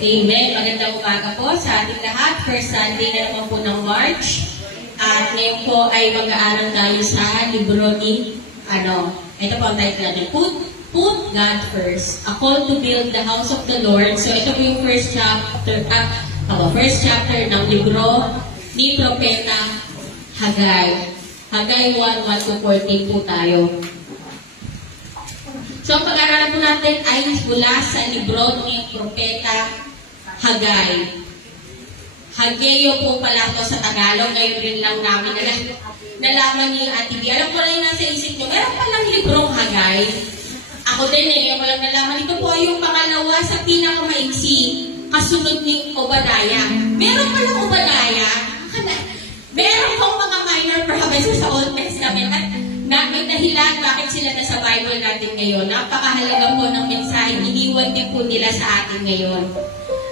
Amen. Magandang umaga po sa ating lahat. First Sunday na naman po ng March. At ngayon po ay mag-aaral tayo sa libro ni, ito po ang title natin, Put God First. A Call to Build the House of the Lord. So ito po yung first chapter ng libro ni Propeta Hagay. Hagay 1:1-14 po tayo. So ang pag-aaralan po natin ay mula sa libro ni Propeta Hagay. Hageo po pala ito sa Tagalog. Ngayon rin lang namin nalaman ni Ate B. Alam ko lang yung nasa isip ko, meron palang librong Hagay. Ako din walang nalaman. Ito po yung pangalawa sa pinakamaiksi, kasunod ni Obadiah. Meron palang Obadiah. Meron pong mga minor prophets sa Old Testament. At may dahilan bakit sila nasa Bible natin ngayon. Napakahalaga po ng mensahe. Iniwan din po nila sa atin ngayon.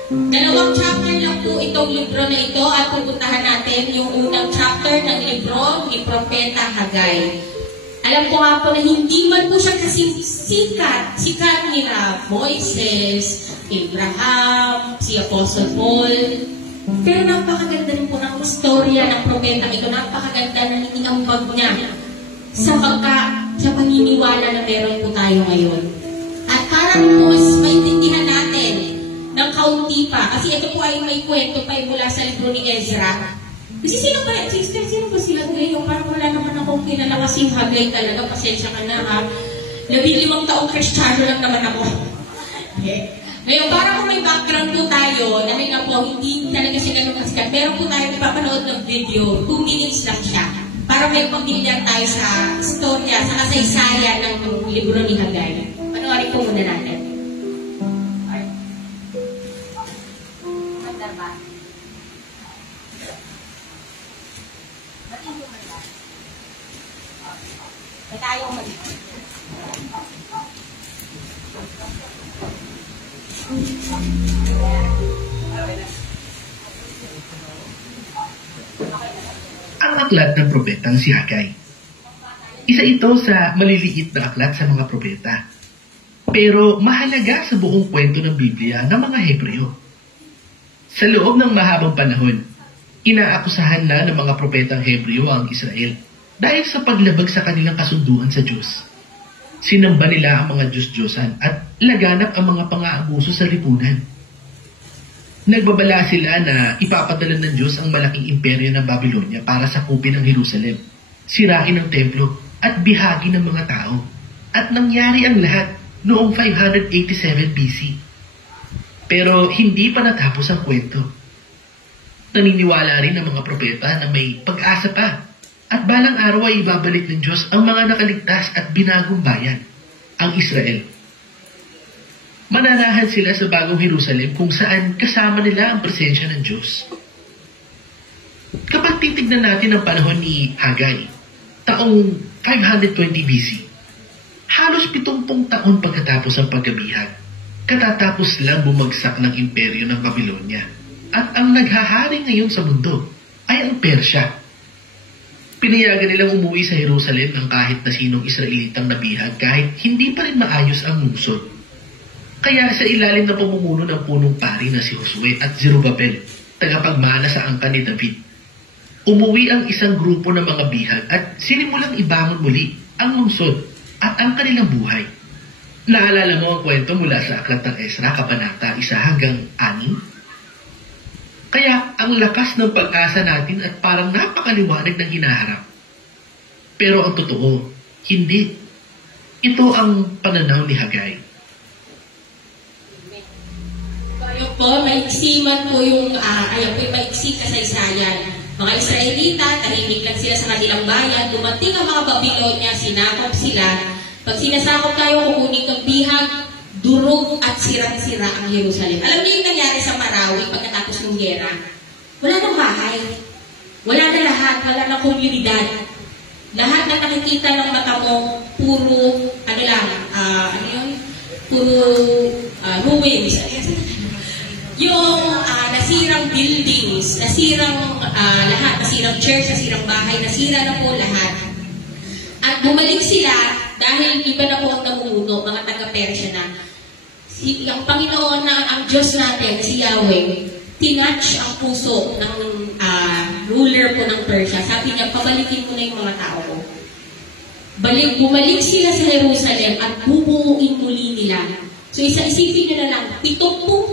Dalawang chapter lang po itong libro na ito at pupuntahan natin yung unang chapter ng libro ni Propeta Hagay. Alam ko nga po na hindi man po siya kasi sikat nila Moises, Abraham, si Apostle Paul. Pero napakaganda rin po ng istorya ng propeta ito. Napakaganda ng inambag niya sa paniniwala na meron po tayo ngayon. At para po mas maintindihan natin ng kaunti pa. Kasi ito po ay may kwento pa mula sa libro ni Ezra. Kasi sino ba sila ngayon? Parang wala naman akong kilala kasing Hagay talaga. Pasensya ka na ha. 15 taong Kristiyano lang naman ako. Okay. Ngayon, parang kung may background po tayo, dahil nga po, hindi talaga siya ganun kasikat. Meron po tayo ipapanood ng video. 2 minutes lang siya. Para may pamilya tayo sa istorya, sa kasaysayan ng libro ni Hagay. Panoorin po muna natin. Ang aklat ng propetang si Hagay. Isa ito sa maliliit na aklat sa mga propeta. Pero mahalaga sa buong kwento ng Biblia ng mga Hebreo. Sa loob ng mahabang panahon, inaakusahan na ng mga propetang Hebreo ang Israel dahil sa paglabag sa kanilang kasunduan sa Diyos. Sinamba nila ang mga Diyos-Diyosan at laganap ang mga pang-aabuso sa lipunan. Nagbabala sila na ipapadala ng Diyos ang malaking imperyo ng Babylonia para sakupin ang Jerusalem, sirain ang templo at bihagi ng mga tao. At nangyari ang lahat noong 587 BC. Pero hindi pa natapos ang kwento. Naniniwala rin ang mga propeta na may pag-asa pa at balang araw ay ibabalik ng Diyos ang mga nakaligtas at binagong bayan, ang Israel. Mananahan sila sa bagong Jerusalem kung saan kasama nila ang presensya ng Diyos. Kapag titignan natin ang panahon ni Hagay, taong 520 BC, halos 70 taon pagkatapos ang pagkabihag, katatapos lang bumagsak ng imperyo ng Babylonia. At ang naghahari ngayon sa mundo ay ang Persya. Pinayagan nilang umuwi sa Jerusalem ng kahit na sinong Israelitang nabihag kahit hindi pa rin maayos ang lungsod. Kaya sa ilalim ng pamumuno ng punong pari na si Josue at Zerubabel, tagapagmana sa angkan ni David, umuwi ang isang grupo ng mga bihag at sinimulang ibangon muli ang lungsod at ang kanilang buhay. Naalala mo ang kwento mula sa aklat ng Ezra, Kabanata 1-6? Kaya ang lakas ng pag-asa natin at parang napakaliwanag ng hinaharap. Pero ang totoo, hindi. Ito ang pananaw ni Hagay. Ayun po, maiksi man po yung maiksi kasaysayan. Mga Israelita, tahimik lang sila sa kanilang bayan. Dumating ang mga Babylonia, sinakop sila. Pag sinasakop tayo, kukunin ng bihag, durog at sirang-sira ang Jerusalem. Alam niyo yung nangyari sa Marawi pagkatapos ng gera? Wala nang bahay. Wala na lahat. Wala na komunidad. Lahat na nakikita ng mata mo, puro, puro ruins. Yung nasirang buildings, nasirang lahat, nasirang church, nasirang bahay, nasira na po lahat. At bumalik sila dahil iba na po ang namumuno, mga taga-Persya na. ang Panginoon na ang Diyos natin, si Yahweh, tinatch ang puso ng ruler po ng Persia. Sabi niya, pabalikin mo na yung mga tao ko. Bumalik sila sa Jerusalem at bubuuin muli nila. So isipin nyo na lang, 70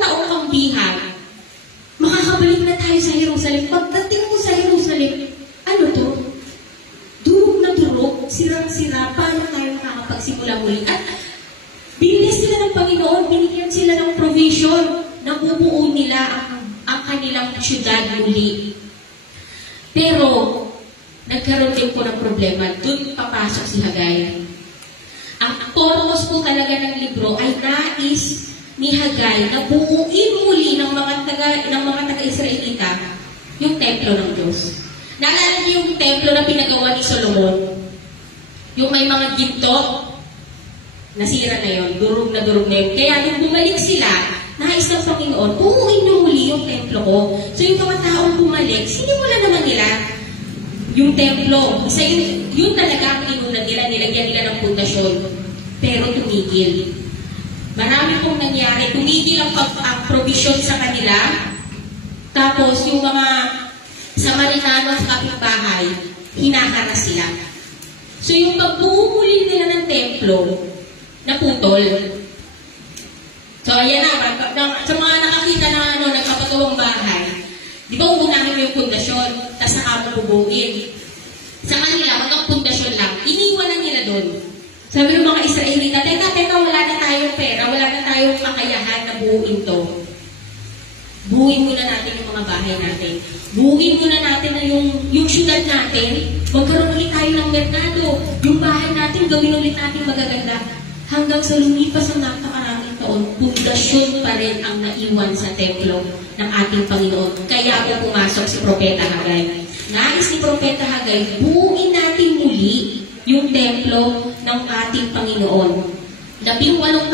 taong ang bihag, makakabalik na tayo sa Jerusalem. Pagdating mo sa Jerusalem, ano to? Durog na durog, sirang-sira, paano tayo makakapagsimula muli? At binigyan sila ng Panginoon, binigyan sila ng provision na bubuo nila ang kanilang syudad muli. Pero, nagkaroon din po ng problema. Doon papasok si Hagay. Ang purpose po talaga ng libro ay nais ni Hagay na buuin muli ng mga taga-Israelita yung templo ng Diyos. Naalala niyo yung templo na pinagawa ni Solomon? Yung may mga ginto, nasira na yun, durog na yun. Kaya nung bumalik sila, nais ng Panginoon, buuin niyo muli yung templo ko. So yung mga taong bumalik, sinimulan naman nila yung templo. Isa yun talaga ang inuna nila, nilagyan nila ng pundasyon. Pero tumigil. Marami pong nangyari. Tumigil ang provision sa kanila. Tapos yung mga Samaritano sa kapitbahay, hinaharas sila. So yung pagbuhuli nila ng templo, naputol. So ayan na, sa mga nakakita na nagpapagawang bahay, di ba umunahin mo yung pundasyon, tapos saka mo bubuin. Sa kanila, hanggang pundasyon lang, iniwanan nila doon. Sabi ng mga Israelita, teka, wala na tayong pera, wala na tayong kakayahan na buuin to. Buuin muna natin yung mga bahay natin. Buuin muna natin na yung syudad natin, magkaroon ulit tayo ng merkado. Yung bahay natin, gawin ulit natin magaganda. Hanggang sa lumipas ang napakaraming taon, pundasyon pa rin ang naiwan sa templo ng ating Panginoon. Kaya po pumasok si Propeta Hagay. Nais ni Propeta Hagay, buuin natin muli yung templo ng ating Panginoon. 18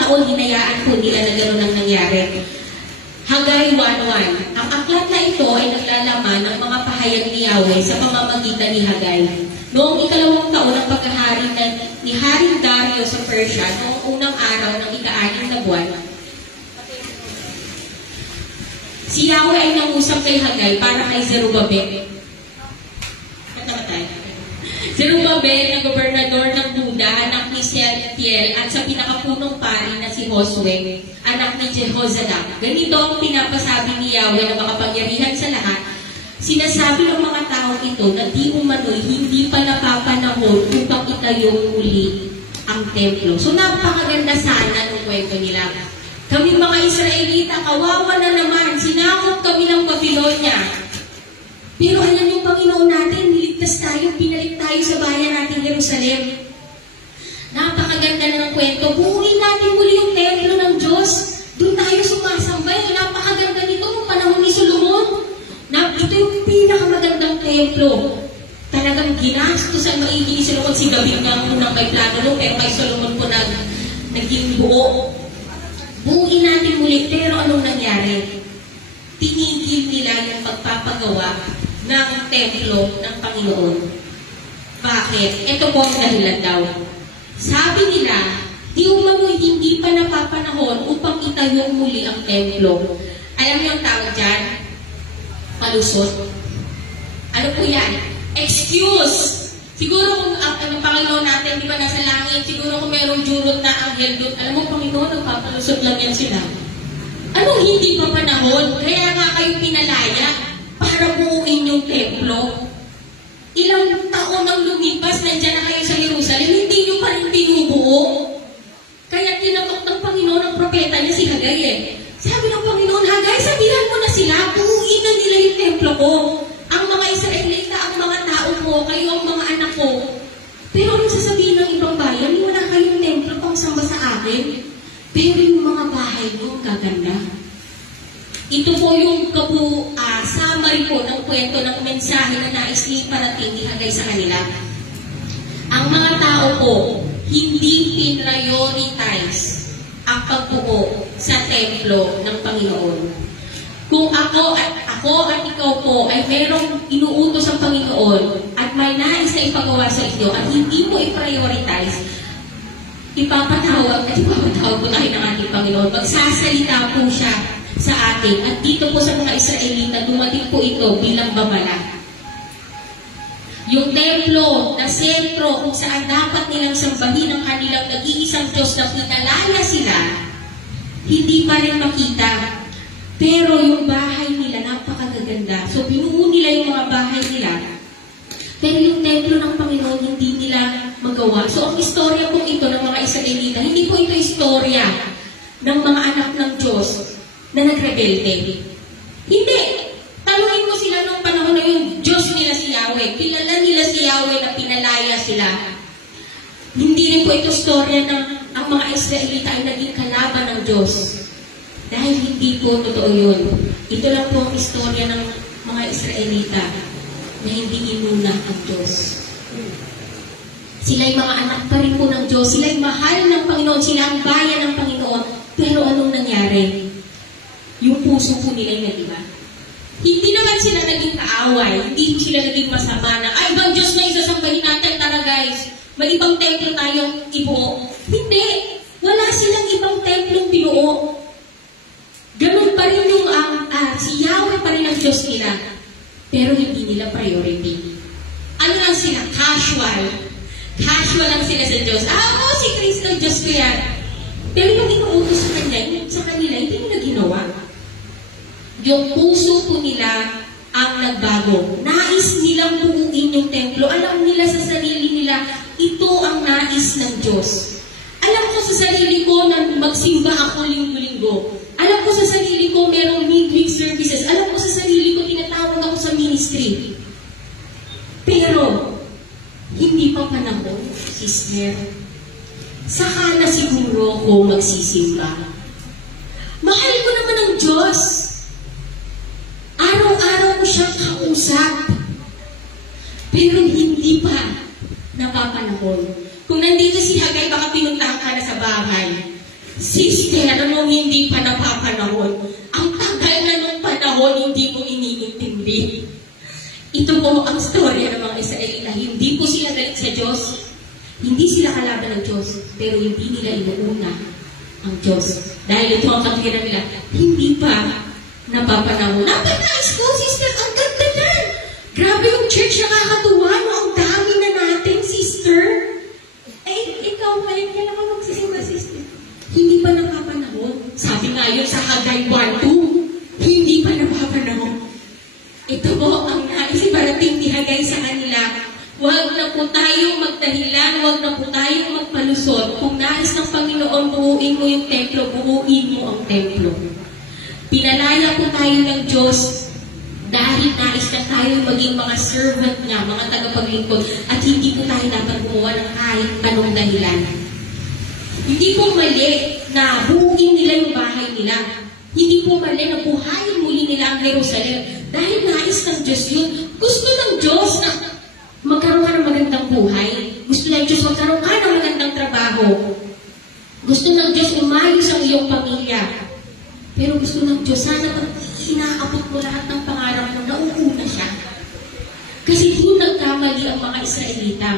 taon, hinayaan po nila na gano'n ang nangyari. Hagay 1:1. Ang aklat na ito ay naglalaman ng mga pahayag ni Yahweh sa pamamagitan ni Hagay. Noong 2 taon ng pagkahari ni Haring Dario sa Persia, noong unang araw ng 6 na buwan, si Yahweh ay nangusap kay Hagay para kay Zerubabel. Zerubabel na gobernador ng Juda, anak ni Sealtiel, at sa pinakapunong pari na si Josue, anak ni Jehozadak. Ganito ang pinapasabi ni Yahweh na makapangyarihan sa lahat. Sinasabi ng mga taong ito na di umano'y hindi pa napapanahon upang itayong muli ang templo. So napakaganda sana ng kwento nila. Kami mga Israelita, kawawa na naman, sinakop kami ng Babylonia. Pero alam yung Panginoon natin, niligtas tayo, pinalik tayo sa bayan natin Jerusalem. Napakaganda na ng kwento. Buuin natin muli yung templo ng Diyos. Doon tayo sumasambay. Napakaganda nito ng panahon ni Solomon. Ito yung pinakamagandang templo. Talagang ginastos ang maigi ni Solomon. Si David nga unang may plano, pero kay Solomon po naging buo. Buuin natin muli. Pero anong nangyari? Tinigil nila yung pagpapagawa ng templo ng Panginoon. Bakit? Ito po ang dahilan daw. Sabi nila, di umano'y hindi pa napapanahon upang itayong muli ang templo. Alam niyo ang tawag dyan? Palusot. Ano po yan? Excuse! Siguro kung ang Panginoon natin, di ba nasa langit, siguro kung mayroong jurot na anghel doon, alam mo, Panginoon, nagpapalusot lang yan sila. Anong hindi pa panahon? Kaya nga kayo pinalaya para buuin yung templo. Ilang taon ang lumipas, nandiyan na kayo sa Jerusalem, hindi nyo pa rin binubuo. Kaya tinatok ng Panginoon ang propeta niya si Hagay eh. Sabi ng Panginoon, Hagay, sabihan mo na sila, buuin na nila yung templo ko. Ang mga Israelita, ang mga tao ko, kayo ang mga anak ko. Pero anong sasabihin ng ibang bayan, wala kayong templo pang samba sa akin. Pero yung mga bahay mo, gaganda. Ito po yung summary po ng kwento ng mensahe na nais ni parating ni Hagay sa kanila. Ang mga tao po, hindi pinrioritize ang pagbuo sa templo ng Panginoon. Kung ako at ikaw po ay merong inuutos ang Panginoon at may nais na ipagawa sa inyo at hindi mo i-prioritize, ipapatawag po tayo ng ating Panginoon. Magsasalita po siya sa atin. At dito po sa mga Israelita, dumating po ito bilang babala. Yung templo na sentro kung saan dapat nilang sambahin ang kanilang nag-iisang Diyos na pinalaya sila, hindi pa rin makita. Pero yung bahay nila, napakagaganda. So, binuo nila yung mga bahay nila. Pero yung templo ng Panginoon, hindi nila magawa. So, ang istorya po ito ng mga Israelita, hindi po ito istorya ng mga anak ng Diyos na nagrebelde. Hindi. Tanungin mo sila nung panahon na yung Diyos nila si Yahweh. Kilala nila si Yahweh na pinalaya sila. Hindi rin po ito istorya ng ang mga Israelita ay naging kalaban ng Diyos. Dahil hindi po totoo yun. Ito lang po ang istorya ng mga Israelita na hindi inuna ang Diyos. Sila'y mga anak pa rin po ng Diyos. Sila'y mahal ng Panginoon. Sila ang bayan ng Panginoon. Pero anong nangyari? Yung puso po nila'y nag-iba. Hindi naman sila naging kaaway. Hindi sila naging masama na, ay, ibang Diyos na isasambahin natin. Tara guys, may ibang templo tayong ibuo. Hindi. Wala silang ibang templong binuo. Ganun pa rin yung si Yahweh pa rin ang Diyos nila. Pero hindi nila priority. Ano lang sila? Casual. Casual lang sila sa Diyos. Si Kristo, Diyos ko yan. Pero yung inuutos sa kanila, hindi nila ginawa. Yung puso po nila ang nagbago. Nais nilang buuin yung templo. Alam nila sa sarili nila, ito ang nais ng Diyos. Alam ko sa sarili ko na magsimba ako linggo-linggo. Alam ko sa sarili ko merong midweek services. Alam ko sa sarili ko tinatawag ako sa ministry. Pero, hindi pa panahon, sister. Saka na siguro ko magsisimba. Mahal ko naman ang Diyos. Araw-araw ko siyang kausap. Pero hindi pa napapanahon. Kung nandito si Hagay, baka pinuntahan ka na sa bahay. Sister, nung hindi pa napapanahon, ang tagal na nung panahon, hindi mo iniintindi. Ito po ang storya ng mga Israelita. Hindi po sila galit sa Diyos. Hindi sila kalaban ng Diyos. Pero hindi nila inuuna ang Diyos. Dahil ito ang katwiran nila, hindi pa napapanahon. Napakais ko, sister, ang ganda na. Grabe yung church, nakakatuwa. Ang dami na natin, sister. Ikaw, kaya naman magsisimba, sister. Hindi pa napapanahon. Sabi nga yun sa Hagay 1:2, hindi pa napapanahon. Ito po ang naisibarating ni Hagay sa kanila. Huwag na po tayong magdahilan, huwag na po tayong magpalusot. Kung nais ng Panginoon, buuin mo yung templo, buuin mo ang templo. Pinalaya po tayo ng Diyos dahil nais na tayo maging mga servant niya, mga tagapaglingkod, at hindi po tayo dapat gumawa ng kahit anong dahilan. Hindi po mali na buuin nila yung bahay nila. Hindi po mali na buhayin muli nila ang Jerusalem. Dahil nais ng Diyos yun. Gusto ng Diyos na magkaroon ka ng magandang buhay. Gusto ng Diyos magkaroon ka ng magandang trabaho. Gusto ng Diyos umayos ang iyong pamilya. Pero gusto ng Diyos, sana pag inaabot mo lahat ng pangarap mo, nauuna siya. Kasi doon nagkamali ang mga Israelita.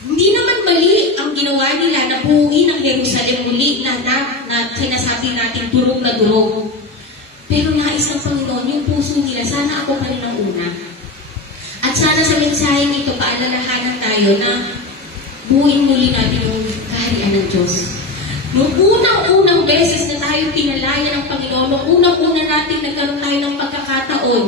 Hindi naman mali ang ginawa nila na buuin ang Jerusalem muli na sinasabi natin durog na durog. Pero nais ng Panginoon, yung puso nila, sana ako pa rin ang una. At sana sa mensaheng ito, paalalahanan tayo na buuin muli natin yung kaharian ng Diyos. Noong unang-unang beses na tayo pinalaya ng Panginoon, noong unang-una natin nagkaroon tayo ng pagkakataon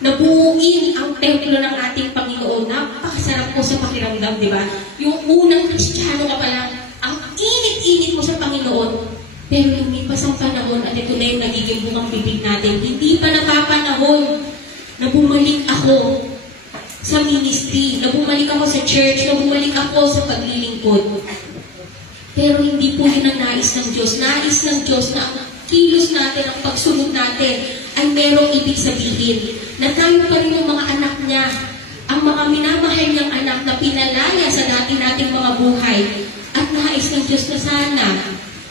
na buuin ang templo ng ating Panginoon. Napakasarap po sa pakiramdam, di ba? Yung unang Kristiyano ka pa lang, ang init-init mo sa Panginoon. Pero lumipas ang panahon at ito na yung nagiging bungang bibig natin. Hindi pa napapanahon na bumalik ako sa ministry, na bumalik ako sa church, na bumalik ako sa paglilingkod. Pero hindi po yun ang nais ng Diyos. Nais ng Diyos na ang kilos natin, ang pagsunod natin, ay merong ibig sabihin na tayo pa rin yung mga anak niya, ang mga minamahal niyang anak na pinalaya sa dati nating mga buhay. At nais ng Diyos na sana,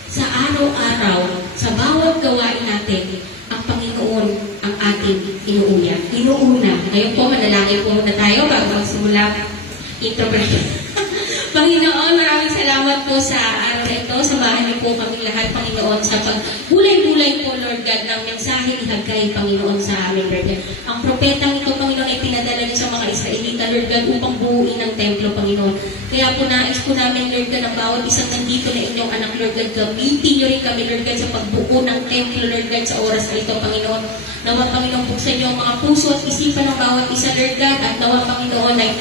sa araw-araw, sa bawat gawain natin, ang Panginoon ang ating inuuna. Ngayon po, manalangin po muna tayo bago magsimula introversion. Panginoon, maraming salamat po sa araw na ito. Samahan niyo po kami lahat, Panginoon, sa pagbulay-bulay po, Lord God, ng mensahe ni Haggai, Panginoon, sa amin, Lord God. Ang propetang ito, Panginoon, ay pinadala niyo sa mga Israelita, Lord God, upang buuin ang templo, Panginoon. Kaya po nais po namin, Lord God, ang bawat isang nandito na inyong anak, Lord God, gamitin niyo rin kami, Lord God, sa pagbuo ng templo, Lord God, sa oras na ito, Panginoon. Nawa, Panginoon, buksan niyo ang mga puso at isipan ng bawat isa, Lord God, at nawa, Panginoon, ay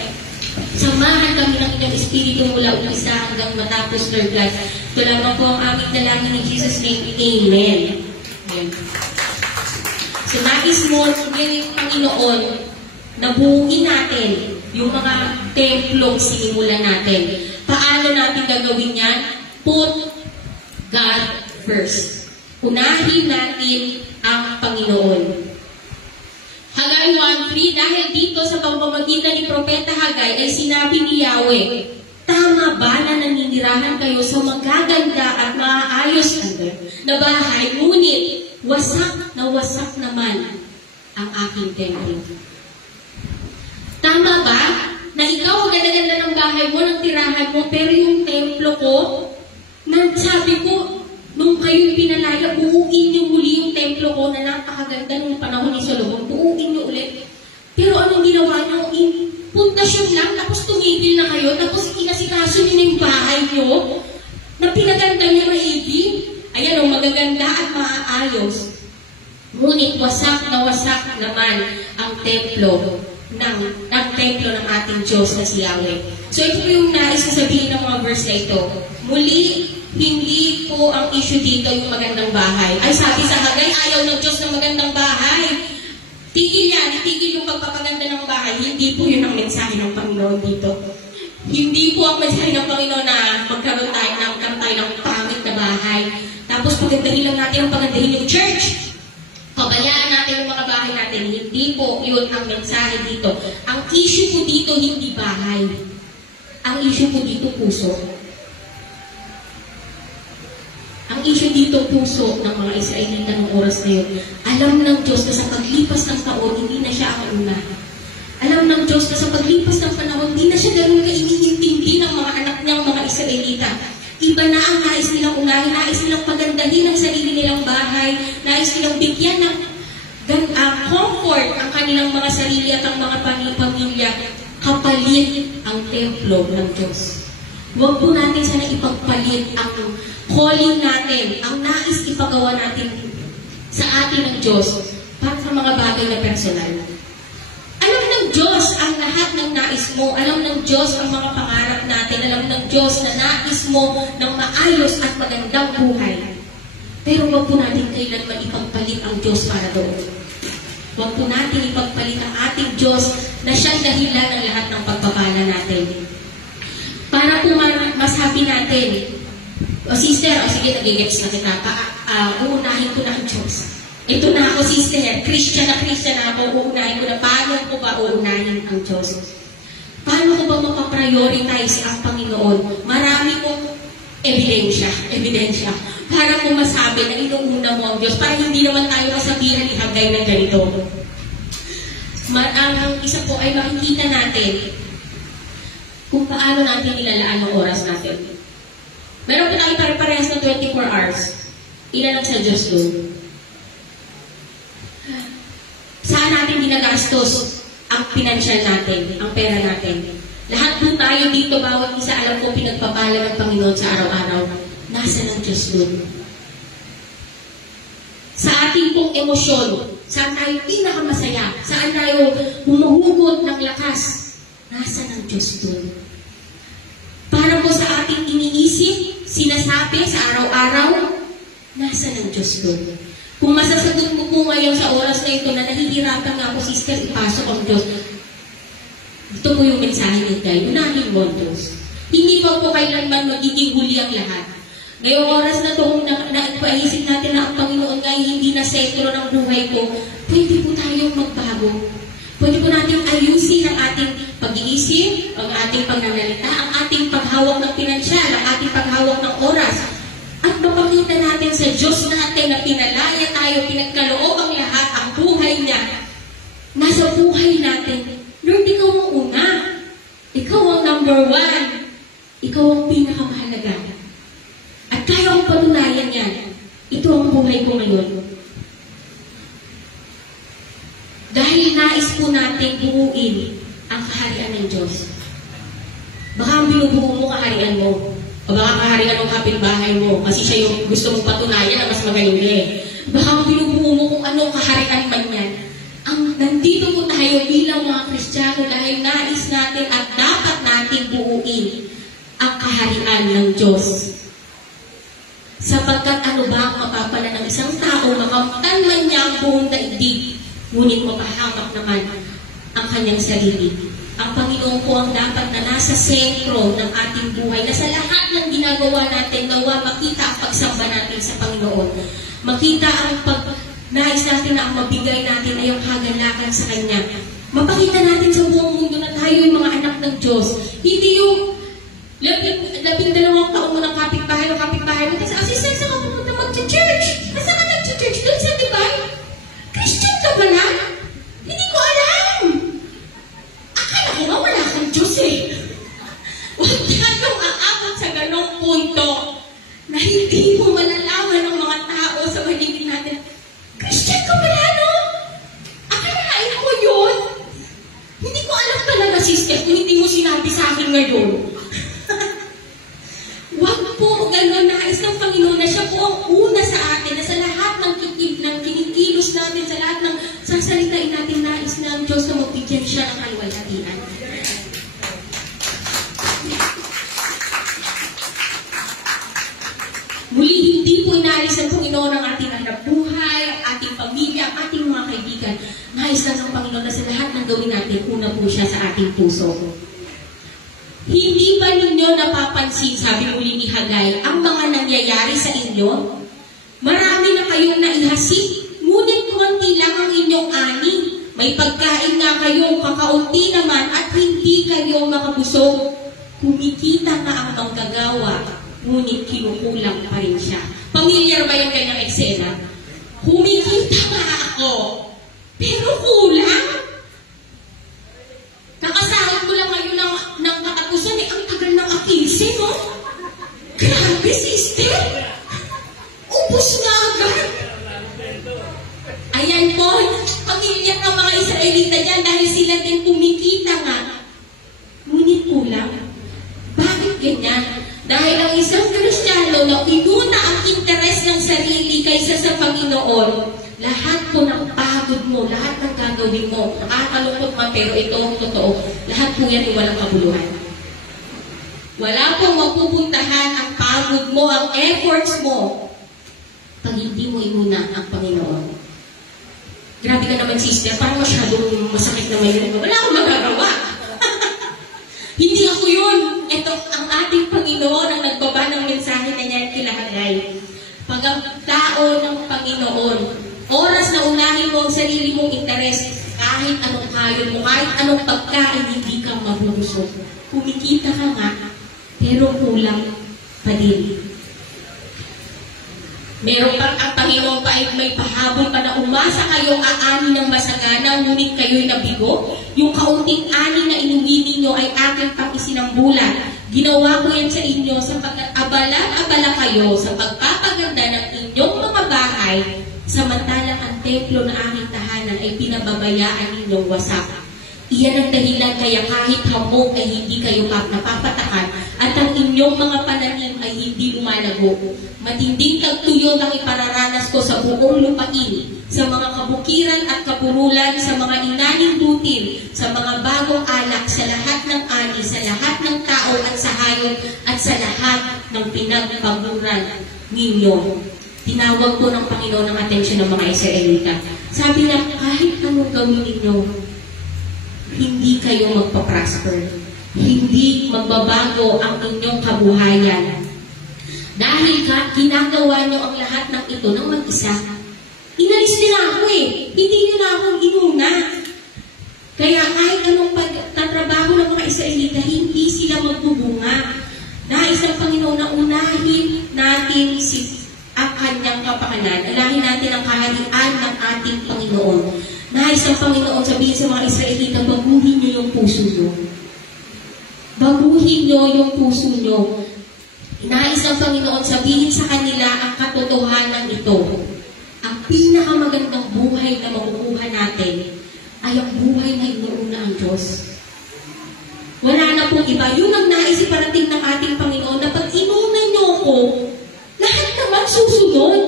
samahan kami ng inyong Espiritu mula umpisa hanggang matapos, Lord God. Ito lamang po ang aming dalangin in Jesus' name. Amen. Amen. So, nais mo, ngayon, Panginoon, nabuuin natin yung mga templong sinimulan natin. Paano natin gagawin yan? Put God first. Unahin natin ang Panginoon. Haggai 1:3, dahil dito sa pamamagitan ni Propeta Haggai ay sinabi ni Yahweh, tama ba na naninirahan kayo sa magaganda at maayos na bahay, ngunit wasak naman ang aking templo? Tama ba na ikaw ang ganda-ganda ng bahay mo, ng tirahan mo, pero yung templo ko, sabi ko, nung kayo'y pinalaya, buuin niyo muli yung templo ko na napakaganda nung panahon ni Solomon. Buuin niyo ulit. Pero anong ginawa niyo? Pundasyon lang, tapos tumigil na kayo, tapos inasikaso niyo na yung bahay niyo na pinaganda niyo maigi. Ayan o, magaganda at maayos. Ngunit wasak naman ang templo ng ating Diyos na si Yahweh. So ito po yung nais sasabihin ng mga verse na ito. Muli, hindi po ang issue dito yung magandang bahay. Ay, sabi sa Haggai, ayaw ng Diyos ng magandang bahay. Tigil yan, tigil yung pagpapaganda ng bahay. Hindi po yun ang mensahe ng Panginoon dito. Hindi po ang mensahe ng Panginoon na magkaroon tayo ng pangit na bahay. Tapos pagandahin lang natin ang pagandahin yung church. Pabayaan natin yung mga bahay natin. Hindi po yun ang mensahe dito. Ang issue po dito, hindi bahay. Ang issue po dito, puso. Ang issue dito, puso ng mga Israelita ng oras na yun. Alam ng Diyos na sa paglipas ng taon, hindi na siya ang una. Alam ng Diyos na sa paglipas ng panahon, hindi na siya ganun ka-iniintindi ng mga anak niyang mga Israelita. Iba na ang nais nilang unahin, nais nilang pagandahin ang sarili nilang bahay, nais nilang bigyan ng comfort ang kanilang mga sarili at ang mga pamilya, kapalit ang templo ng Diyos. Huwag po natin sana ipagpalit ang calling natin, ang nais ipagawa natin sa atin ng Diyos para sa mga bagay na personal. Alam ng Diyos ang lahat ng nais mo. Alam ng Diyos ang mga pangarap natin. Alam ng Diyos na nais mo ng maayos at magandang buhay. Pero huwag po natin kailanman ipagpalit ang Diyos para doon. Huwag po natin ipagpalit ang ating Diyos na siyang dahilan ng lahat ng pagpapala natin. Para po masabi natin, o sister, o sige, nagigets na kita, uunahin ko na ang Diyos. Ito na ako, sister, Christian na ako, uunahin ko na. Paano ko ba uunahin ang Diyos? Paano ko ba mapaprioritize ang Panginoon? Marami kong ebidensya, para ko masabi na inuuna mo ang Diyos, para hindi naman tayo masabihan ni Haggai ng ganito. Ang isa po ay makikita natin kung paano natin nilalaan ang oras natin. Meron po tayo pare-parehas na 24 hours. Ilan lang sa Diyos doon. Saan natin ginagastos ang pinansyal natin, ang pera natin? Lahat po tayo dito, bawat isa, alam ko, pinagpapala ng Panginoon sa araw-araw. Nasa ng Diyos doon. Sa ating pong emosyon, saan tayo pinakamasaya? Saan tayo humuhugot ng lakas? Nasa ng Diyos doon. Para po sa ating iniisip, sinasabi sa araw-araw, nasa ng Diyos doon. Kung masasagot mo po ngayon sa oras na ito na nahihirapan nga ako, sister, ipasok ang Diyos. Ito po yung mensahe ni Haggai. Unahin mo ang Diyos. Hindi po kailanman magiging huli ang lahat. Ngayong oras na ito, kung nagpaisip natin na ang Panginoon ngayon hindi na sentro ng buhay ko, pwede po tayong magbago. Pwede po natin ayusin ang ating pag-iisip, ang ating pananalita, ang ating paghawak ng pinansyal, ang ating paghawak ng oras. At mapakita natin sa Diyos natin na pinalaya tayo, pinagkaloob ang lahat, ang buhay niya. Nasa buhay natin. Lord, ikaw ang una. Ikaw ang number one. Ikaw ang pinakamahalaga. Ito ang buhay ko ngayon. Dahil nais po natin buuin ang kaharian ng Diyos. Baka ang binubuo mo kaharian mo. O baka kaharian ng kapitbahay mo. Kasi siya yung gusto mong patunayan na mas magaling eh. Baka ang binubuo mo kung anong kaharian man yan. Nandito po tayo bilang mga Kristiyano dahil nais natin at dapat natin buuin ang kaharian ng Diyos. Sapagkat ano ba ang mapapala ng isang tao, makamtan man niya ang buong daigdig, ngunit mapahamak naman ang kanyang sarili. Ang Panginoon po ang dapat na nasa sentro ng ating buhay, na sa lahat ng ginagawa natin, nawa makita ang pagsamba natin sa Panginoon. Makita ang nais natin na ang mabigay natin ay ang kagalakan sa Kanya. Mapakita natin sa buong mundo na tayo yung mga anak ng Diyos. Hindi yung 12 taon mo ng kapitbahay mo, tapos assistant sa ka pumunta mag-church. Asa ka nag-church? Doon sa Divine? Christian ka ba na? Hindi ko alam. Akala ko nga wala kang Diyos eh. Huwag yanong aabot sa ganong punto na hindi mo malalaman ng mga tao sa paligid natin. Christian ka pala, no? Akalain ko yun. Hindi ko alam talaga, sister, kung hindi mo sinabi sa akin ngayon. Huwag po gano'n, nais ng Panginoon na siya po ang una sa atin, na sa lahat ng kinikilos natin, sa lahat ng sasalitain natin, nais na ang Diyos na magbigyan siya ng kaluwalhatian. Muli, hindi po inaalis ng Panginoon ang ating anak buhay, ang ating pamilya, ang ating mga kaibigan. Nais lang ng Panginoon na sa lahat ng gawin natin, una po siya sa ating puso. Hindi ba ninyo napapansin, sabi muli ni Hagay, ang mga nangyayari sa inyo? Marami na kayong naihasik, ngunit konti lang ang inyong ani. May pagkain nga kayo, kakaunti naman, at hindi kayo makabusog. Kumikita nga ang manggagawa, ngunit kinukulang pa rin siya. Pamilyar ba yung kanyang eksena? Kumikita nga ako, pero kulang. Nakasahod ko lang ngayon ng katapusan eh. Ang tagal ng akilse, no? Grabe, sister. Ubus na agad. Ayan po, pamilya ng mga Israelita dyan dahil sila din kumikita nga. Ngunit kulang. Bakit ganyan? Dahil ang isang Kristiyano na inuna ang interes ng sarili kaysa sa Panginoon, lahat po ng pagod mo, lahat ng gagawin mo, nakakalungkot man, pero ito ang totoo, lahat po yan ay walang kabuluhan. Wala pong mapupuntahan ang pagod mo, ang efforts mo, pag hindi mo inuna ang Panginoon. Grabe ka naman, sister, parang masyadong masakit naman yun. Wala akong magagawa. Hindi ako yun. Ito ang ating Panginoon ang nagbaba ng mensahe na niyan kila Hagay. Pag ang tao ng Panginoon, oras na unahin mo ang sarili mong interes, kahit anong kayon mo, kahit anong pagkain, hindi ka mabubusog. Kumikita ka nga, pero kulang pa din. Meron pang ang Panginoon pa ay may pahabol pa na umasa kayong aani ng masagana, ngunit kayo'y nabigo. Yung kaunting ani na inuwi ninyo ay aking pang-isinambulan. Ginawa ko yan sa inyo sapagkat abala kayo sa pagpapaganda ng inyong mga bahay, samantalang ang templo na aking tahanan ay pinababayaan ninyong wasak. Iyan ang dahilan kaya kahit hamog ay hindi kayo napapatakan at ang inyong mga pananim ay hindi lumalago. Matinding tagtuyot ang ipararanas ko sa buong lupain, sa mga kabukiran at kapurulan, sa mga inaning butil, sa mga bagong alak, sa lahat ng ani, sa lahat ng tao at sa hayop, at sa lahat ng pinagpaguran ninyo. Tinawag po ng Panginoon ang atensyon ng mga Israelita. Sabi niya, kahit anong gawin ninyo, hindi kayo magpa-prosper. Hindi magbabago ang inyong kabuhayan. Dahil ginagawa nyo ang lahat ng ito ng mag-isa. Inalis nila ako eh. Hindi nyo na akong inuna. Kaya kahit anong pagtatrabaho ng mga Israelita, hindi sila magbubunga. Nais ng Panginoon na unahin natin ang kanyang kapakanan. Alahin natin ang kaharian ng ating Panginoon. Nais ng Panginoon sabihin sa mga Israelita, baguhin nyo yung puso nyo. Baguhin nyo yung puso nyo. Nais ng Panginoon sabihin sa kanila ang katotohanan ito. Ang pinakamagandang buhay na makukuha natin ay ang buhay na inuuna ang Diyos. Wala na pong iba. Yun ang nais iparating ng ating Panginoon na pag inuna niyo ako, lahat naman susunod.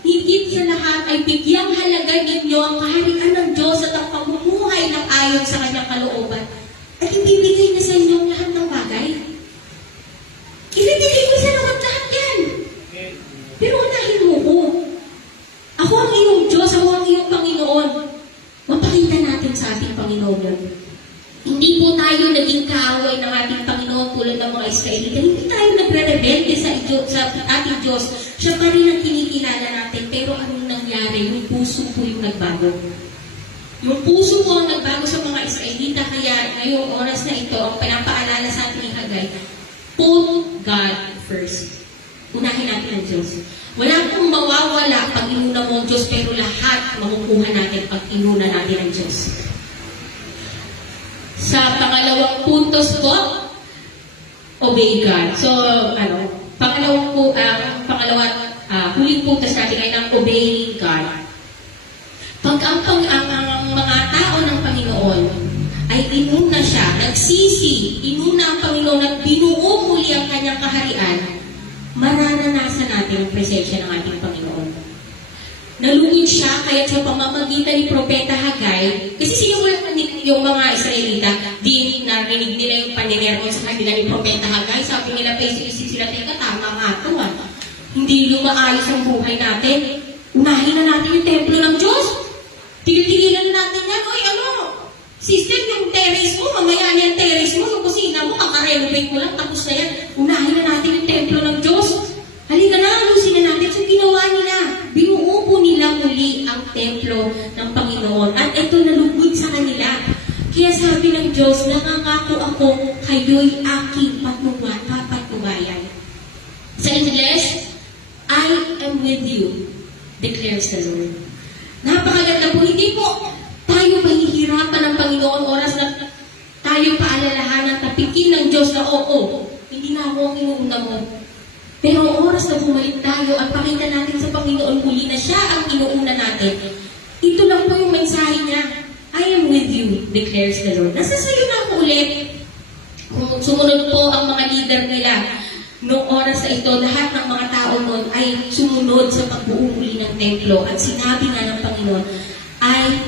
Higit sa lahat ay bigyang halaga ninyo ang kaharian ng Diyos at ang pamumuhay ng ayon sa kanyang kalooban. At ibibigay na sa inyo ang lahat ng bagay. Ibibigay ko sa lahat yan. Pero unahin mo ko. Ako ang iyong Diyos, ako ang iyong Panginoon. Mapakita natin sa ating Panginoon yun. Hindi po tayo naging kaaway ng ating Panginoon tulad ng mga Israelita. Hindi tayo nagre-rebelde sa ating Diyos. Siya pa rin ang kinikilala natin. Pero anong nangyari? Yung puso po yung nagbago. Yung puso po ang nagbago sa mga Israelita. Kaya ngayong oras na ito, ang pinapaalala sa ating ni Hagay, put God first. Unahin natin ang Diyos. Wala pong mawawala pag inuna mo ang Diyos, pero lahat makukuha natin pag inuna natin ang Diyos. Sa pangalawang puntos po, obey God. So, huling puntos natin ay ng obeying God. Pag ang mga tao ng Panginoon ay inuna siya, nagsisi, inuna ang Panginoon at binuo muli ang kanyang kaharian, mararanasan natin ang presensya ng ating Panginoon. Nalungin siya, kaya sa pamamagitan ni Propeta Hagay, kasi sinulat yung mga Israelita, di narinig nila yung paninermon sa kanila ni Propeta Hagay. Sabi nila, isip sila, teka, tama nga ito ah. Hindi lumaayos ang buhay natin. Unahin na natin yung templo ng Diyos. Tigil-tigilan natin yan. Oy, system, yung terrace mo, mamaya na yung terrace mo, yung kusina mo, kakarenovate mo lang, tapos na yan. Unahin na natin yung templo ng Diyos. Halika na, ayusin na natin. So, ginawa nila. Binuo po nila muli ang templo ng Panginoon. At ito nalugod sa kanila. Kaya sabi ng Diyos, nangangako ako, kayo'y aking papatubayan. Sa English, I am with you, declares the Lord. Napakaganda po. Hindi po tayo mahihirapan ng Panginoon oras na tayo paalalahanan, tapikin ng Diyos na hindi na ako ang inuuna mo. Pero oras na bumalik tayo at pakita natin sa Panginoon muli na siya ang inuuna natin, ito lang po yung mensahe niya. I am with you, declares the Lord. Nasa sayo na ako ulit. Kung sumunod po ang mga leader nila, noong oras na ito, lahat ng mga tao noon ay sumunod sa pagbuo muli ng templo. At sinabi nga ng Panginoon, I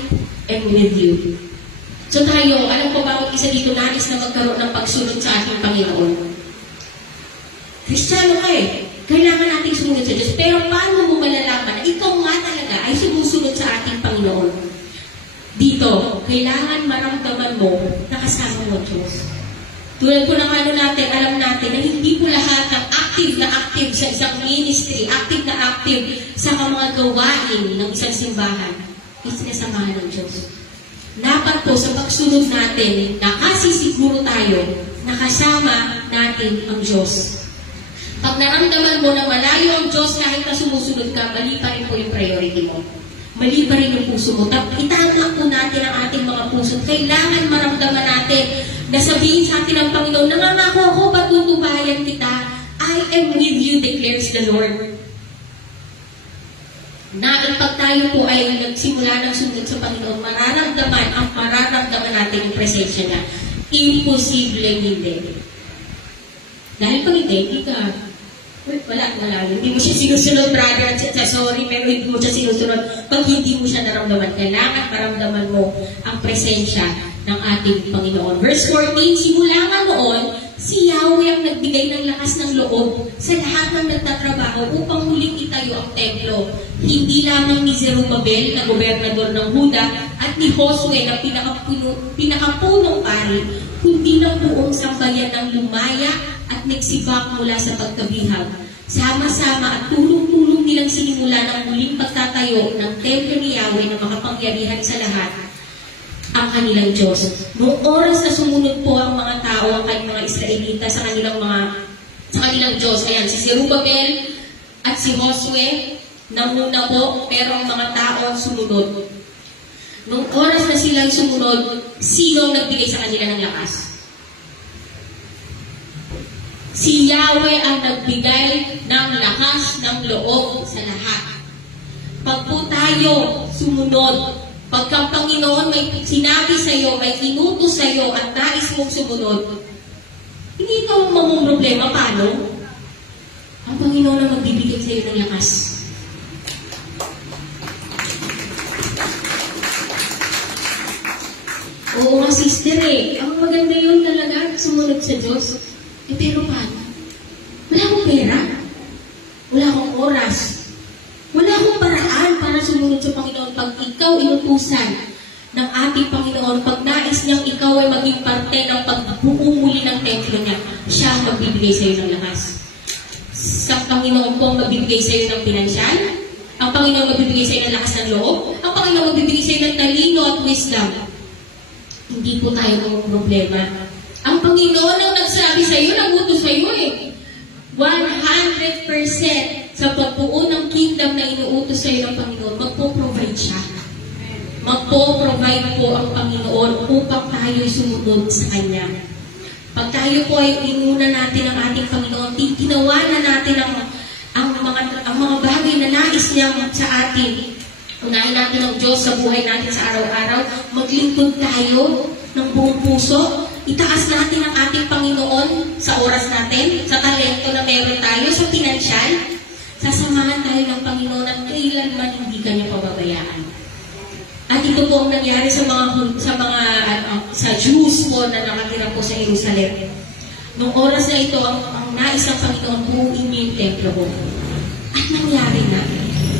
am with you. So tayo, alam ko ba kung isa dito nais na magkaroon ng pagsunod sa ating Panginoon? Kristiyano ka kailangan nating sumunod sa Diyos. Pero paano mo malalaman na ikaw nga talaga ay sumusunod sa ating Panginoon? Dito, kailangan maramdaman mo na kasama mo Diyos. Tulad po ng natin, alam natin na hindi po lahat ng active sa isang ministry, active sa mga gawain ng isang simbahan, isinasamahan ng Diyos. Dapat po sa pagsunod natin, nakasisiguro tayo na kasama natin ang Diyos. Pag naramdaman mo na malayo ang Diyos kahit na sumusunod ka, mali pa rin po yung priority mo. Mali pa rin yung puso mo. Itangak po natin ang ating mga puso. Kailangan maramdaman natin na sabihin sa atin ng Panginoon, nangangako ako, patutubayan kita. I am with you, declares the Lord. Na pag tayo po ay nagsimula ng sunod sa Panginoon, mararamdaman natin yung presensya niya. Imposible hindi. Dahil pag hindi ka, wala. Hindi mo siya sinusunod, brother. Sorry, pero hindi mo siya sinusunod. Pag hindi mo siya naramdaman, kailangan maramdaman mo ang presensya ng ating Panginoon. Verse 14, simula nga noon, si Yahweh ang nagbigay ng lakas ng loob sa lahat ng nagtatrabaho upang muling itayo ang templo. Hindi lamang ni Zerubabel na gobernador ng Huda at ni Josue na pinakapunong pari, kundi ng buong sambayan ng lumaya at nagsibak mula sa pagkabihag. Sama-sama at tulong-tulong nilang sinimula ng muling pagtatayo ng templo ni Yahweh na makapangyarihan sa lahat ang kanilang Diyos. Noong oras na sumunod po ang mga tao, ang kanyang mga Israelita sa kanilang Diyos, ayan, si Zerubabel at si Josue, namuna po, pero ang mga tao sumunod. Noong oras na silang sumunod, sino ang nagbigay sa kanila ng lakas? Si Yahweh ang nagbigay ng lakas ng loob sa lahat. Pag po tayo sumunod, pagka Panginoon may sinabi sa iyo, may inutos sa iyo at nais mong sumunod, hindi ka mamumroblema. Paano? Ang Panginoon ang magbibigay sa iyo ng lakas. Oo nga, sister ang maganda yun talaga, sumunod sa Diyos. Pero paano? Wala akong pera. Wala akong oras. Wala akong paraan para sumunod sa Panginoon. Pag ikaw inutusan ng ating Panginoon, pag nais niyang ikaw ay maging parte ng pagbuumuli ng templo niya, siya ang magbibigay sa iyo ng lakas. Sa Panginoon po ang magbibigay sa iyo ng pinansyal, ang Panginoon magbibigay sa iyo ng lakas ng loob, ang Panginoon magbibigay sa iyo ng talino at wisdom. Hindi po tayo ng problema. Ang Panginoon ang nagsabi sa iyo, nagutos sa iyo 100% sa pagbuo ng kingdom na inuutos sa iyo ng Panginoon, magpo-provide siya. Magpo-provide po ang Panginoon upang tayo sumunod sa Kanya. Pag tayo po ay inuna natin ang ating Panginoon, ginawa na natin ang mga bagay na nais niya sa atin. Unahin natin ang Diyos sa buhay natin sa araw-araw. Maglingkod tayo ng buong puso. Itaas natin ang ating Panginoon sa oras natin, sa talento na meron tayo, sa pinansyal. Sasamahan tayo ng Panginoon at kailanman hindi Kanya pababayaan. At ito po ang nangyari sa Jews po na nakatira po sa Jerusalem. Noong oras na ito, ang nais ng Panginoon, buuin niya yung templo po. At nangyari na.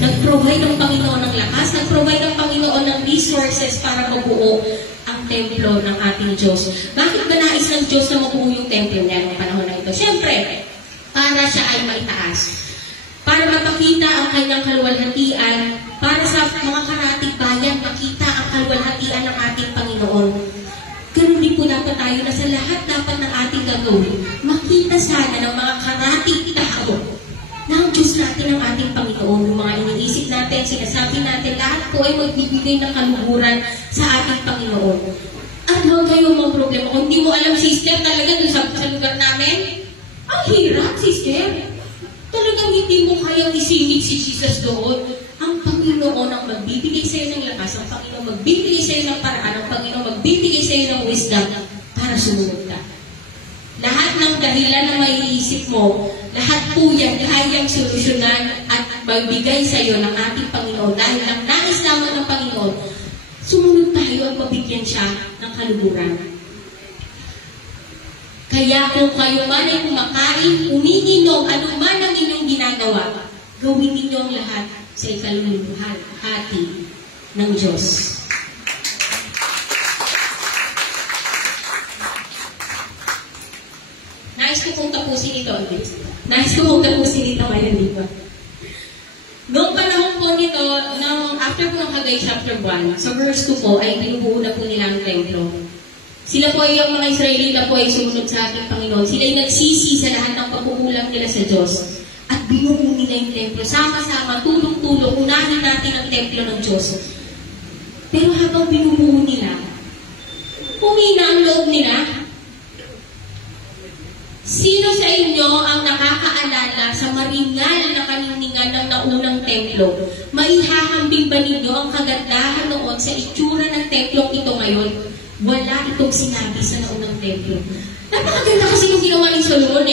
Nag-provide ng Panginoon ng lakas, nag-provide ng Panginoon ng resources para mabuo ang templo ng ating Diyos. Bakit ba nais ng Diyos na mabuo yung templo niya noong panahon na ito? Siyempre, para siya ay maitaas. Para mapakita ang kanyang kaluwalhatian, para sa mga karatig bayan, makita ang kaluwalhatian ng ating Panginoon. Ganun din po dapat tayo na sa lahat dapat ng ating gagawin, makita sana ng mga karatig tao na ang Diyos natin ang ating Panginoon. Yung mga iniisip natin, sinasabi natin, lahat po ay magbibigay ng kaluhuran sa ating Panginoon. Ano kayo mga problema? Kung hindi mo alam, sister, talaga doon sa lugar namin, ang hirap, sister. Talagang hindi mo kayang isingit si Jesus doon. Ang Panginoon ang magbibigay sa iyo ng lakas, ang Panginoon magbibigay sa iyo ng paraan, ang Panginoon magbibigay sa iyo ng wisdom para sumunod ka. Lahat ng dahilan na maiisip mo, lahat po yan kayang solusyonan at magbigay sa iyo ng ating Panginoon. Dahil ang nais naman ng Panginoon, sumunod tayo at mabigyan siya ng kaluhuran. Kaya kung kayo man ay kumakain, umiinom, ano man ang inyong ginagawa, gawin ninyo ang lahat sa ikaluluhati ng Diyos. Nais ko pong tapusin ito. Ngayon, di ba? Noong panahon po nito, after po ng Haggai chapter 1, sa verse 2 po, ay binubuo na po nila ang templo. Sila po ay yung mga Israelita po ay sumunod sa ating Panginoon. Sila ay nagsisi sa lahat ng pagkukulang nila sa Diyos. At binuo nila yung templo. Sama-sama, tulong-tulong, unahin natin ang templo ng Diyos. Pero habang binubuo nila, humina ang loob nila. Sino sa inyo ang nakakaalala sa maringal na kaninningan ng naunang templo? Maihahambing ba ninyo ang kagandahan noon sa itsura ng templong ito ngayon? Wala itong sinabi sa naunang templo. Napakaganda kasi yung ginawa ni Solomon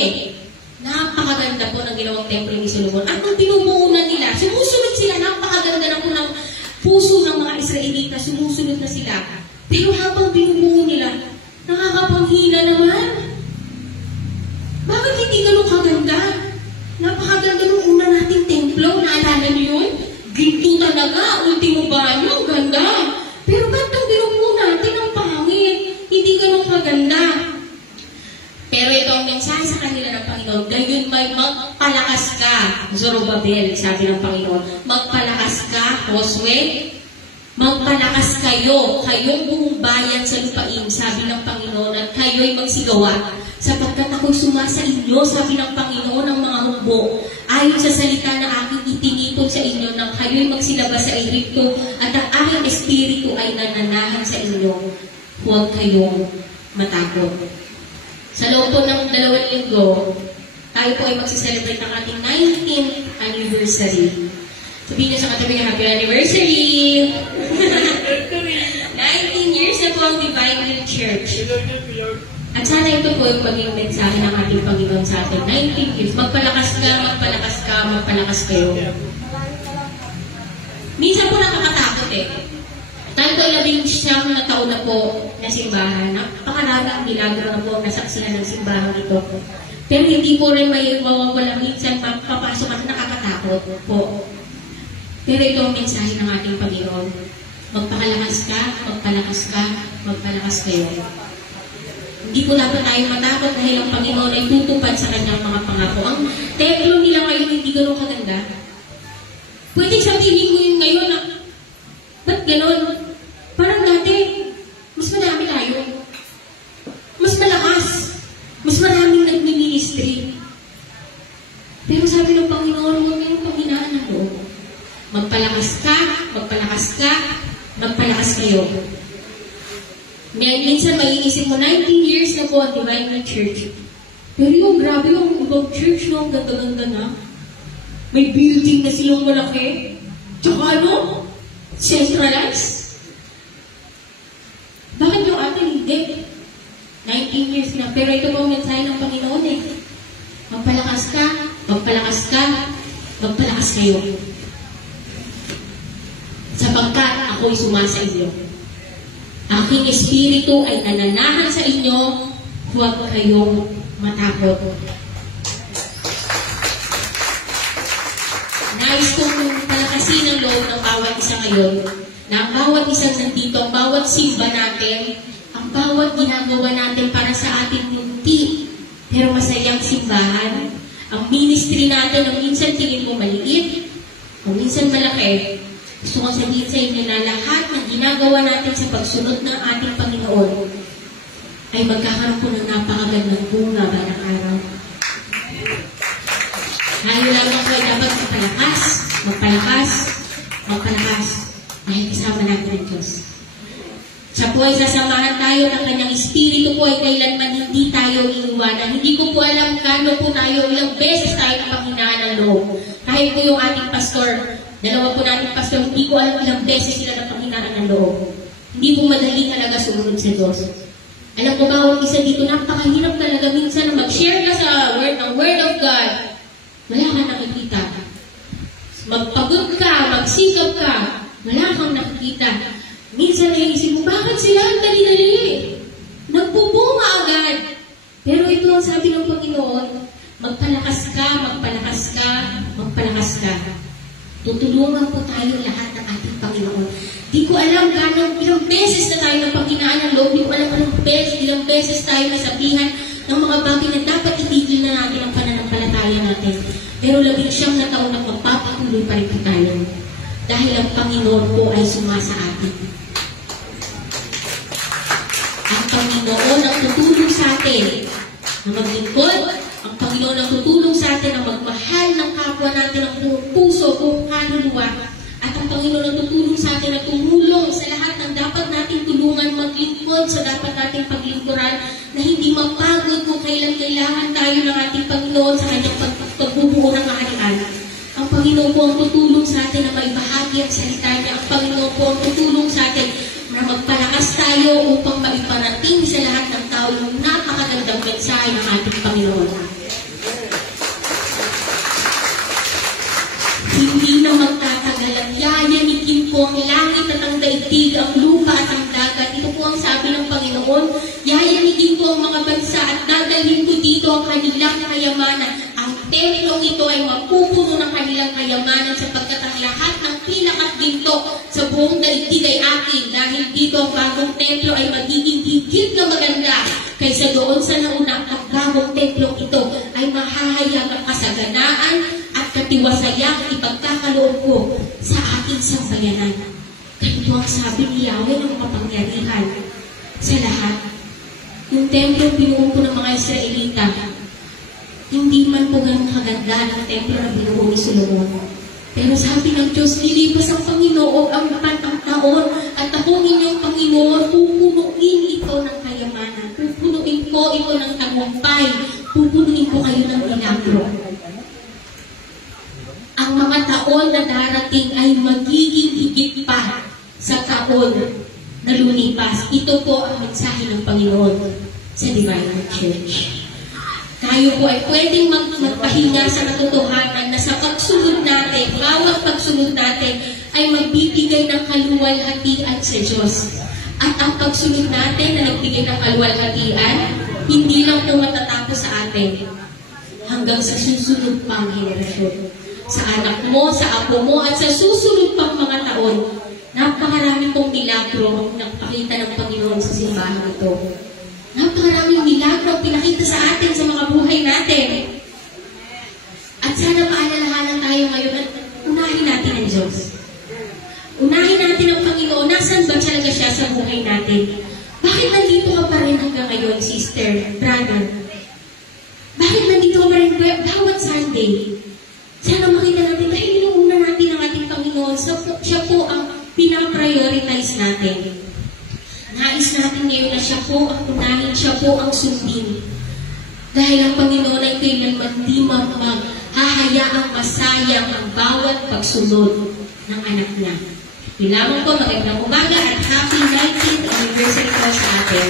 Napakaganda po ng ginawang templo ni Solomon. At nung binubuo na nila, sumusunod sila. Napakaganda na po ng puso ng mga Israelita. Sumusunod na sila. Pero habang binubuo nila, nakakapanghina naman. Bakit hindi ganun kaganda? Napakaganda nung una nating templo. Naalala niyo yun? Ginto talaga. Ultimo banyo. Ganda. Pero ba't nung binubuo natin ang pangit? Hindi ganun kaganda. Pero ito ang mensahe sa kanila ng Panginoon. Gayon may magpalakas ka, Zorobabel, sabi ng Panginoon. Magpalakas ka, Josue. Magpalakas kayo, kayong buong bayan sa lupain, sabi ng Panginoon, at kayo'y magsigawa. Sapagkat ako'y sumasa inyo, sabi ng Panginoon, ng mga hukbo. Ayon sa salita na aking itinipon sa inyo, nang kayo'y magsilabas sa Egypto, at ang aking espiritu ay nananahan sa inyo. Huwag kayong matakot. Sa loob po ng 2 linggo, tayo po ay magsiselebrate ng ating 19th anniversary. Sabihin niyo sa katabi na happy anniversary! 19 years na po ang Divine Will Church. At sana ito po yung maging mensahe ng ating Panginoon sa atin. 19 years. Magpalakas ka, magpalakas ka, magpalakas kayo. Minsan po nakakatakot eh. Tayo po 11 na taon na po na simbahan. Napakalagang milagro na po nasaksihan ng simbahan ito. Pero hindi po rin may mawawala minsan papasok at nakakatakot po. Pero ito ang mensahe ng ating Panginoon. Magpakalakas ka, magpalakas ka, magpalakas kayo. Hindi po dapat tayo matakot dahil ang Panginoon ay tutupad sa kanyang mga pangako. Ang templo nila ngayon hindi gano'ng kaganda. Pwede sabihin ko yung ngayon na, ba't gano'n? Parang dati, mas madami tayo. Mas malakas. Mas maraming nagmi-ministry. Pero sabi ng Panginoon, huwag ngayong panghinaan ng loob. Magpalakas ka, magpalakas ka, magpalakas kayo. Minsan maiisip mo, 19 years na po ang Divine Will Church. Pero yung grabe yung ibang church na ang ganda-ganda na. May building na silang malaki. Tsaka ano? Centralized. Bakit yung atin hindi? 19 years na. Pero ito po ang mensahe ng Panginoon eh. Magpalakas ka, magpalakas ka, magpalakas kayo. Sapagkat ako'y sumasa iyo. Aking espiritu ay nananahan sa inyo, huwag kayong matakot. Nais kong palakasin ang loob ng bawat isa ngayon, na ang bawat isang nandito, ang bawat simba natin, ang bawat ginagawa natin para sa ating munti, pero masayang simbahan, ang ministry natin, ang minsan tingin mo maliit, ang minsan malaki. Gusto kong sabihin sa inyo na lahat ng ginagawa natin sa pagsunod ng ating Panginoon ay magkakaroon po ng napakagandang bunga ba ng araw. Tayo lang po ay dapat magpalakas, magpalakas, magpalakas dahil kasama natin ang Diyos. Siya po ay sasamahan tayo ng kanyang espiritu po ay kailanman hindi tayo iiwanan. Hindi ko po alam kano po tayo, ilang beses tayo napanghinaan ng loob. Kahit po yung ating pastor, dalawa po natin pastor, hindi ko alam ilang beses sila napanghinaan ng loob. Hindi po madali talaga sumunod sa Diyos. Alam ko bawat isa dito, napakahirap talaga minsan na mag-share ka sa word of God. Wala kang nakikita. Magpagod ka, magsikap ka, wala kang nakikita. Minsan naisip mo, bakit sila ang dali-dali? Nagpubunga agad. Pero ito ang sabi ng Panginoon, magpalakas ka, magpalakas ka, magpalakas ka. Tutulungan po tayo lahat ng ating Panginoon. Di ko alam ilang beses na tayo napanghinaan ng loob. Di ko alam ilang beses tayo nasabihan ng mga bagay na dapat itigil na natin ang pananampalataya natin. Pero 19 na taon na magpapatuloy pa rin tayo. Dahil ang Panginoon po ay sumasa atin. Ang Panginoon ang tutulong sa atin na maglingkod. Ang Panginoon ang tutulong sa atin na magmahal ng kapwa natin ng buong puso, buong kaluluwa. At ang Panginoon ang tutulong sa atin na tumulong sa lahat ng dapat nating tulungan, maglingkod sa dapat nating paglingkuran, na hindi mapagod kung kailan kailangan tayo ng ating Panginoon sa kanyang pagbubuo ng kaharian. Ang Panginoon po ang tutulong sa atin na maibahagi ang salita niya. Ang Panginoon po ang tutulong sa atin na magpalakas tayo upang maiparating sa lahat ng tao yung napakagandang mensahe ng ating Panginoon. Hindi na magtatagal at yayanikin po ang langit at ang daigdig, ang lupa at ang dagat. Ito po ang sabi ng Panginoon. Yayanikin po ang mga bansa at dadalhin ko dito ang kanilang kayamanan. Ang templong ito ay mapupuno ng kanilang kayamanan sapagkat ang lahat ng pilak at ginto sa buong daigdig ay akin. Dahil dito ang bagong templo ay magiging higit na maganda kaysa doon sa nauna. Ang bagong templong ito ay mahahayag ang kasaganaan at katiwasayang ipagkakaloob ko sa aking sambayanan. Ganito ang sabi ni Yahweh ng mapangyarihan sa lahat. Yung templo binuo ko ng mga Israelita, hindi man po ganun kaganda ng templo na binuo ni Solomon. Pero sabi ng Diyos, nilipas ang Panginoon ang taon at ako ninyong Panginoon, pupunuin ito ng kayamanan. Pupunuin ko ito ng tagumpay. Pupunuin ko kayo ng milagro. higit pa sa taon na lumipas. Ito po ang mensahe ng Panginoon sa Divine Church. Tayo po ay pwedeng magpahinga sa katotohanan na sa pagsunod natin, bawat pagsunod natin ay magbibigay ng kaluwalhatian sa Diyos. At ang pagsunod natin na nagbigay ng kaluwalhatian, hindi lang po matatapos sa atin hanggang sa susunod pang henerasyon. Sa anak mo, sa apo mo, at sa susunod pang mga taon, napakarami pong milagro na pakita ng Panginoon sa simbahan ito. Napakaraming milagro ang pinakita sa atin sa mga buhay natin. At sana maalalahanan tayo ngayon at unahin natin ang Diyos. Unahin natin ang Panginoon. Nasaan ba talaga siya sa buhay natin? Bakit nandito ka pa rin hanggang ngayon, sister, brother? Bakit nandito ka pa rin bawat Sunday? Sana makita natin dahil inuuna natin ang ating Panginoon. Siya po ang pinaprioritize natin. Nais natin ngayon na siya po ang unahin, siya po ang sundin. Dahil ang Panginoon ay kailanman di maghahayaang masayang ang bawat pagsunod ng anak niya. Bilangan ko, magandang umaga at happy 19th anniversary po sa atin.